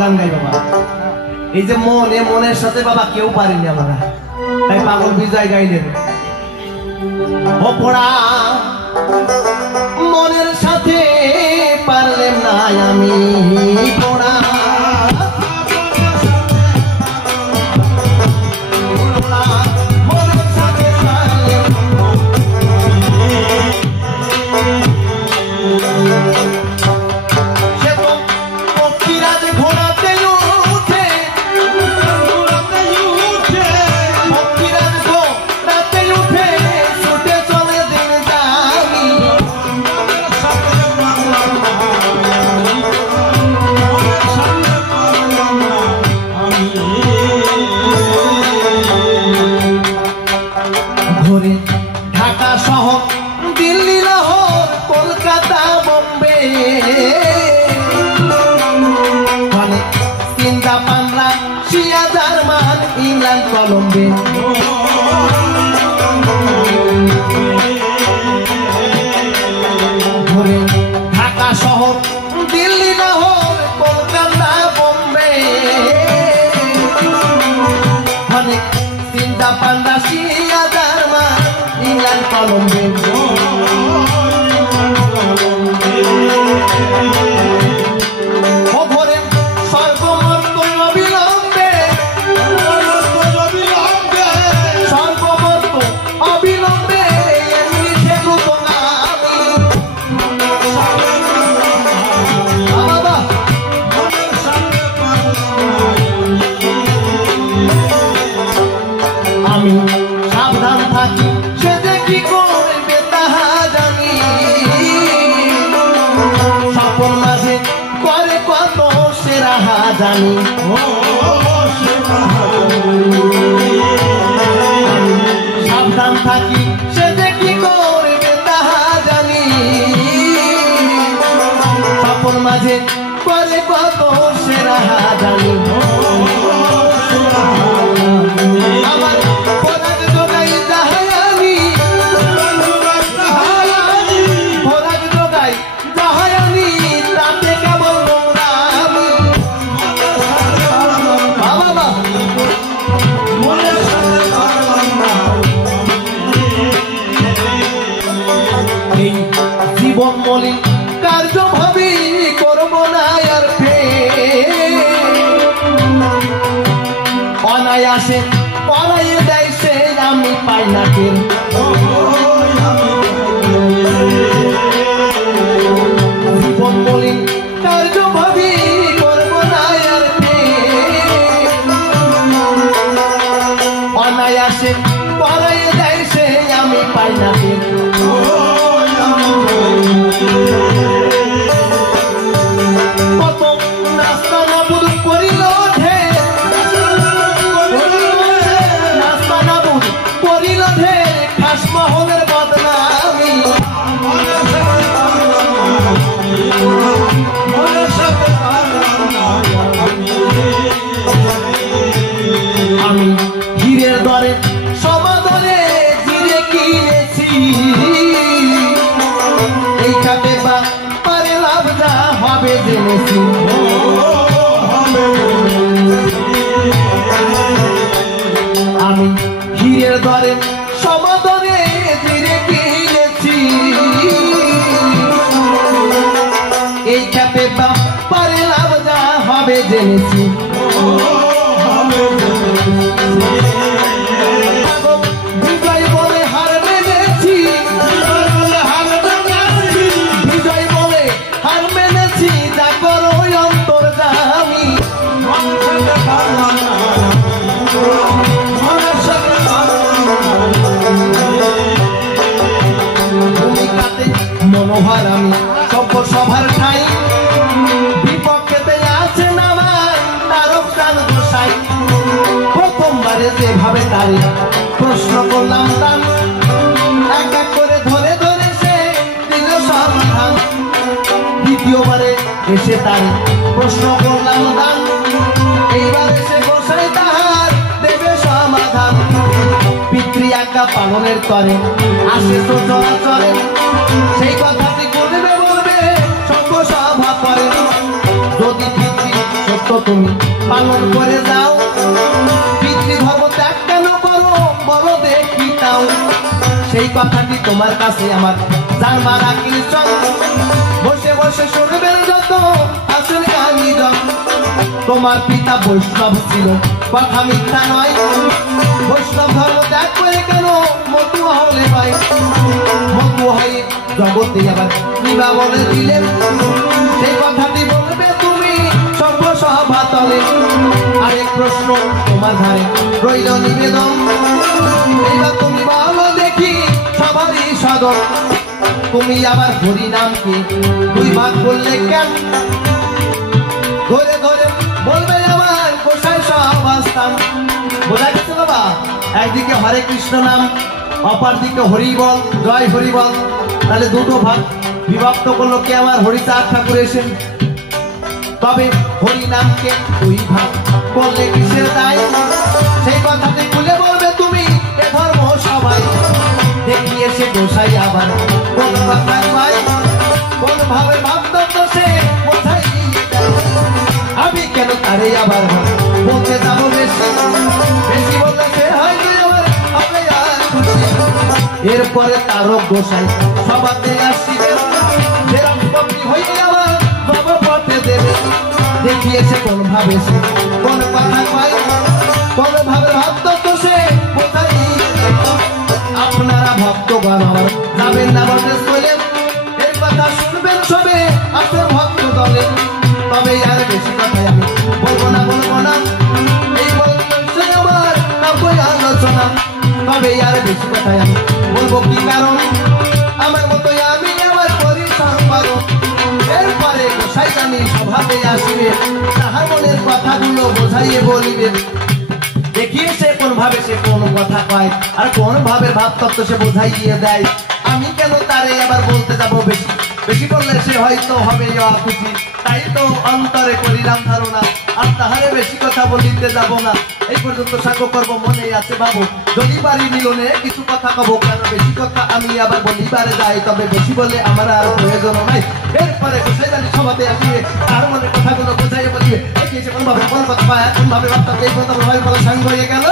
গান গাই বাবা। এই যে মন, এ মনের সাথে বাবা কেউ পারিনি আমরা, তাই পাগল বিজয় গাইলেন। ও পোড়া মনের সাথে পারলেন না আমি, পোড়া ঢাকা শহর, দিল্লি, লাহোর, কলকাতা, বোম্বে, চিন্তা পান্ডা, শিয়া, জার্মান, ইংল্যান্ড, কলম্বে, ঘুরে ঢাকা শহর, দিল্লি, লাহোর, কলকাতা, বোম্বে, চিন্তা পান্ডা, শিয়া, জার্মান, ইংল্যান্ড, কলম্বে, খবরে সর্বমর্ত অবিলম্বে, সর্বমর্ত অবিলম্বে এমনি সেগুতো আমি বাবা। আমি সাবধান থাকি, সে যে কি করবে তাহা জানি, স্বপন মাঝে করে কত সে রাহা জানি, সাবধান থাকি, সে যে কি করবে তাহা জানি, স্বপন মাঝে করে কত সে রাহা জানি। আমার পরাগ জোগাই যাহাই আমি, পরাগ জোগাই যাহাই আমি, তাতে কেমন নোংরা আমি বাবা। এই জীবন মলিন কার্য ভাবি করব না আর অনায়াসে পড়াইয়ে দেয় সে আমি পাই না কেন, জীবন মলিন কার্য ভাবি করব না আর অনায়াসে পড়াইয়ে দেয় সে আমি পাই না কেন, কত নাস্তা না বুধ করিল ঢে, নাস্তা না বুধ করিল ঢে, খাসমহলের বদনামি আমি হীরের দরে সমাদরে জিরে কিনেছি, এই খাতে বা পারে লাভ যা হবে জেনেছি, আমি হীরের দরে সমাদরে জিরে কিনেছি, এই খাতে বা পারে লাভ যা হবে জেনেছি, বিজয় বলে হার মেনেছি, বিজয় বলে হার মেনেছি, যা করো অন্তর জামি ভূমিকাতে মনোহর আমি সভ্য সভার ঠাই, বিপক্ষেতে আছে নামাই তারক চাঁদ গোসাই, প্রথমবারে যেভাবে তারে প্রশ্ন করলাম দান, এক এক করে ধরে ধরে সে দিল সমাধান, দ্বিতীয়বারে এসে তারে প্রশ্ন করলাম দান, এইবারে সে গোসাই তাহার দেবে সমাধান, পিতৃ আজ্ঞা পালনের তরে আসে তো চলাচলে, সেই কথাটি করবে বলবে সভ্য সভা করে, যদি পিতৃ ভক্ত তুমি পালন করে যাও, পিতৃধর্ম ত্যাগ কেন করো বলো দেখি তাও। সেই কথাটি তোমার কাছে আমার জানবার আকৃষ্ট, বসে বসে শুনবেন যত আসল গানি জন। তোমার পিতা বৈষ্ণব ছিল কথা মিথ্যা নয়, বৈষ্ণব ধর্ম ত্যাগ করে কেন মতুয়া হলে ভাই। মতুয়া হয়ে জগতে আবার কিবা বলে দিলেন, সেই কথাটি বলবে তুমি সভা তলে। আরেক প্রশ্ন তোমার ধারে রইল নিবেদন, এইবার তুমি বলো দেখি সবারই সদন। তুমি আবার হরি নামকে দুই ভাগ করলে কেন? ধরে ধরে বলবে আবার কোথায় সবাস্থান। বোঝা গেছে বাবা? একদিকে হরে কৃষ্ণ নাম, অপর দিকে হরি বল, জয় হরি বল। তাহলে দুটো ভাগ বিভক্ত করলো কে? আমার হরিচাঁদ ঠাকুর এসেন। তবে হরি নামকে দুই ভাগ করলে কিসের দায়? সেই কথাটি খুলে বলবে তুমি এ ধর্ম সবাই। দেখিয়ে সে গোসাই আবার কোন কথা পায়, কোন ভাবে ভাবতত্ত্ব সে কোথায় দিয়ে দেয়। আমি কেন তারে আবার বলতে যাবো বেশি, বেশি বললে সে হয়তো আবার হবে আর খুশি। এরপরে তারক গোসাই সবাতে আসিবে, যেরকম কপি হইতে আবার বাবা পথে দেবে। দেখিয়েছে কোন ভাবে সে কোন কথা কয়, কোন ভাবে ভাবতত্ত্ব সে কোথায় দিয়ে দেয়। আপনারা ভক্তগণ আমার যাবেন না বলতে চলেন, এই কথা শুনবেন সবে আছে ভক্ত দলে। তবে আর বেশি কথাই আমি বলবো না এই বলছে আমার নব্বই আলোচনা। তবে আর বেশি কথাই আমি বলবো কি কারণ, আমার মতোই আমি আমার করি সম্পাদন। এরপরে গোসাই জানি সভাতে আসিবে, তাহার মনের কথাগুলো বোঝাইয়ে বলিবে। দেখিয়ে সে কোন ভাবে সে কোন কথা কয়, আর কোন ভাবে ভাবতত্ত্ব সে বোঝাইয়ে দেয়। আমি কেন তারে আবার বলতে যাবো বেশি, বেশি বললে সে হয়তো হবে খুশি। তাই তো অন্তরে করিলাম ধারণা, আর তাহারে বেশি কথা বলিতে যাব না। এই পর্যন্ত সাঙ্গ করবো মনে আছে বাবু, যদি পারি মিলনে কিছু কথা কব। কেন বেশি কথা আমি আবার বলিবারে যাই, তবে বেশি বলে আমার আর প্রয়োজন নাই। এরপরে গোসাই জানি সভাতে আসিবে, তার মনে কথাগুলো বোঝাইয়ে বলিবে। কোন ভাবে কোন কথা পায়, কোন ভাবে ভাবতে এই কথা সাঙ্গ হয়ে গেল।